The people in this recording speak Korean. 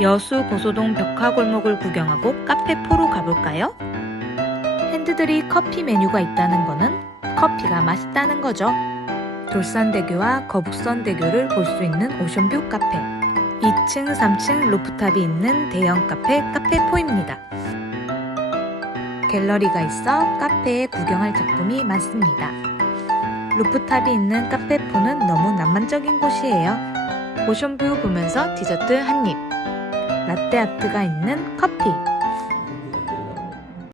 여수 고소동 벽화골목을 구경하고 카페4로 가볼까요? 핸드드립 커피 메뉴가 있다는 거는 커피가 맛있다는 거죠. 돌산대교와 거북선대교를 볼 수 있는 오션뷰 카페, 2층, 3층 루프탑이 있는 대형 카페 카페4입니다. 갤러리가 있어 카페에 구경할 작품이 많습니다. 루프탑이 있는 카페4는 너무 낭만적인 곳이에요. 오션뷰 보면서 디저트 한입, 라떼아트가 있는 커피,